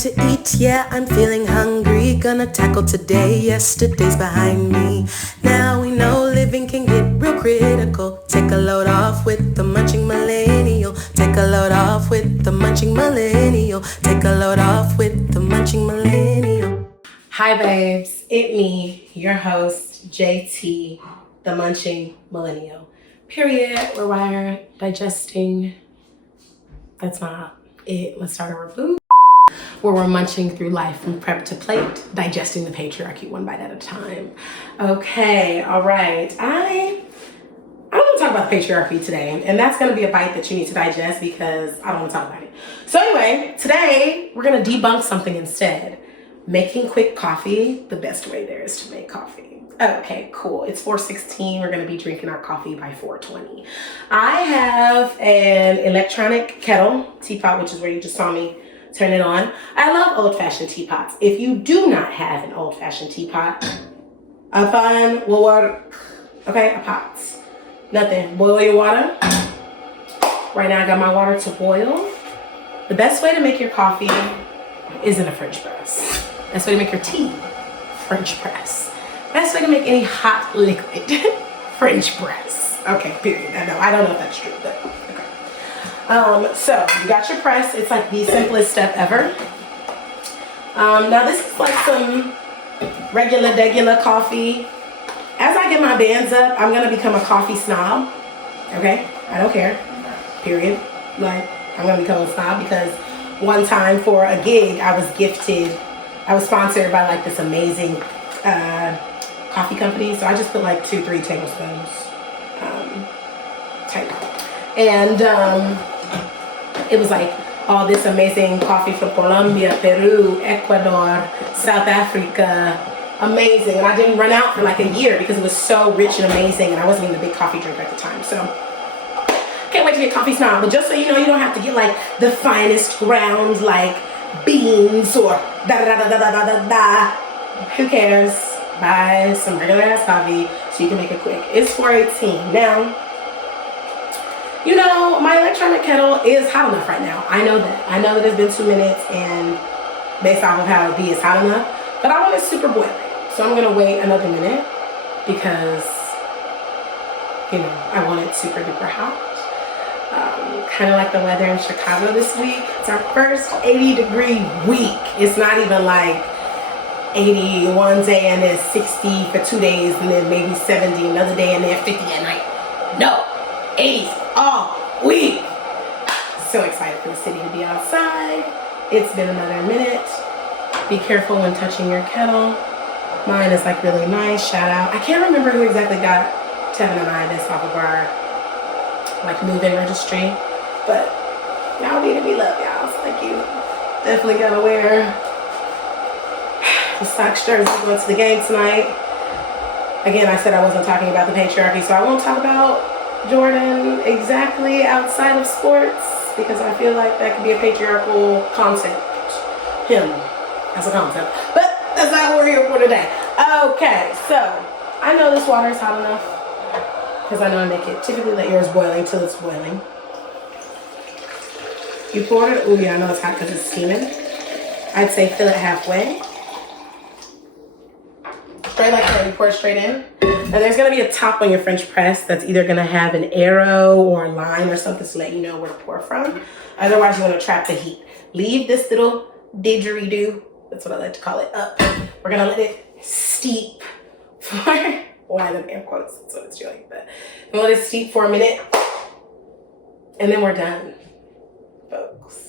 to eat, yeah, I'm feeling hungry. Gonna tackle today, yesterday's behind me. Now we know living can get real critical. Take a load off with the Munching Millennial. Take a load off with the Munching Millennial. Take a load off with the Munching Millennial. Hi babes, it me, your host, JT, the Munching Millennial. Period. We're digesting. That's not it. Let's start over. Food. Where we're munching through life from prep to plate, digesting the patriarchy one bite at a time. Okay, all right. I want to talk about the patriarchy today, and that's going to be a bite that you need to digest because I don't want to talk about it. So anyway, today we're going to debunk something instead. Making quick coffee, the best way there is to make coffee. Okay, cool. It's 4:16. We're going to be drinking our coffee by 4:20. I have an electronic kettle, teapot, which is where you just saw me turn it on. I love old-fashioned teapots. If you do not have an old-fashioned teapot, a pan will work. Okay, a pot. Nothing. Boil your water. Right now I got my water to boil. The best way to make your coffee is in a French press. Best way to make your tea, French press. Best way to make any hot liquid, French press. Okay, period. I don't know if that's true, but okay. So you got your press. It's like the simplest step ever. Now this is like some regular coffee. As I get my bands up, I'm gonna become a coffee snob. Okay, I don't care. Period. Like I'm gonna become a snob because one time for a gig, I was sponsored by like this amazing coffee company. So I just put like 2-3 tablespoons type. And it was like all this amazing coffee from Colombia, Peru, Ecuador, South Africa. Amazing. And I didn't run out for like a year because it was so rich and amazing. And I wasn't even a big coffee drinker at the time. So can't wait to get coffee snob. But just so you know, you don't have to get like the finest ground like beans or da. Who cares? Buy some regular ass coffee so you can make it quick. It's 4:18. Now, you know, my electronic kettle is hot enough right now. I know that it's been 2 minutes and based off of how it be, it's hot enough. But I want it super boiling. So I'm gonna wait another minute because, you know, I want it super duper hot. Kind of like the weather in Chicago this week. It's our first 80-degree week. It's not even like 80 one day and then 60 for 2 days and then maybe 70 another day and then 50 at night. No, 80s all week. So excited for the city to be outside. It's been another minute. Be careful when touching your kettle. Mine is like really nice. Shout out. I can't remember who exactly got Tevin and I this off of our like move-in registry, but y'all need to be loved, y'all. So like you definitely gotta wear the Sox jersey going to the game tonight. Again, I said I wasn't talking about the patriarchy, so I won't talk about Jordan exactly outside of sports because I feel like that could be a patriarchal concept. Him as a concept, but that's not what we're here for today. Okay, so I know this water is hot enough because I know I make it typically let yours boiling till it's boiling. You poured it. Oh yeah, I know it's hot because it's steaming. I'd say fill it halfway. Straight like that, you pour it straight in. And there's gonna be a top on your French press that's either gonna have an arrow or a line or something to let you know where to pour from. Otherwise, you wanna trap the heat. Leave this little didgeridoo, that's what I like to call it, up. We're gonna let it steep for, why the damn quotes, that's what it's doing, but we'll let it steep for a minute. And then we're done, folks,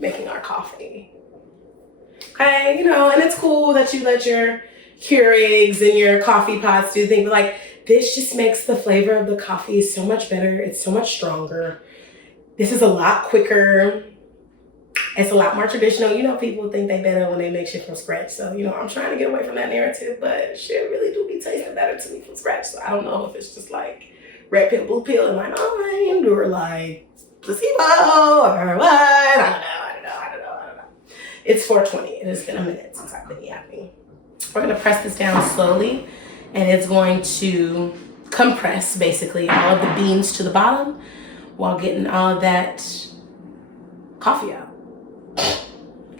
making our coffee. Okay, you know, and it's cool that you let your Keurigs and your coffee pots do things, but like this just makes the flavor of the coffee so much better. It's so much stronger. This is a lot quicker. It's a lot more traditional. You know, people think they better when they make shit from scratch. So, you know, I'm trying to get away from that narrative, but shit really do be tasting better to me from scratch. So I don't know if it's just like red pill, blue pill in my mind or like placebo or what. I don't know. It's 4:20. It has been a minute since I've been yapping. We're gonna press this down slowly and it's going to compress basically all of the beans to the bottom while getting all of that coffee out.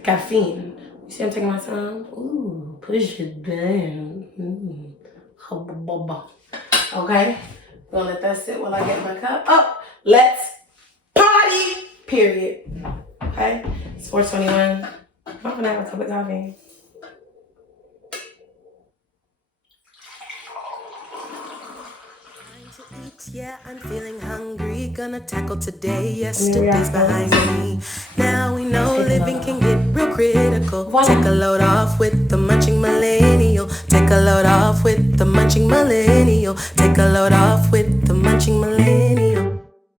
caffeine. You see I'm taking my time? Ooh, push it down. Okay? Gonna let that sit while I get my cup. Oh, let's party! Period. Okay? It's 4:21. I'm gonna have a cup of coffee. Yeah, I'm feeling hungry. Gonna tackle today. Yesterday's behind me. Now we know living can get real critical. Take a load off with the Munching Millennial. Take a load off with the Munching Millennial. Take a load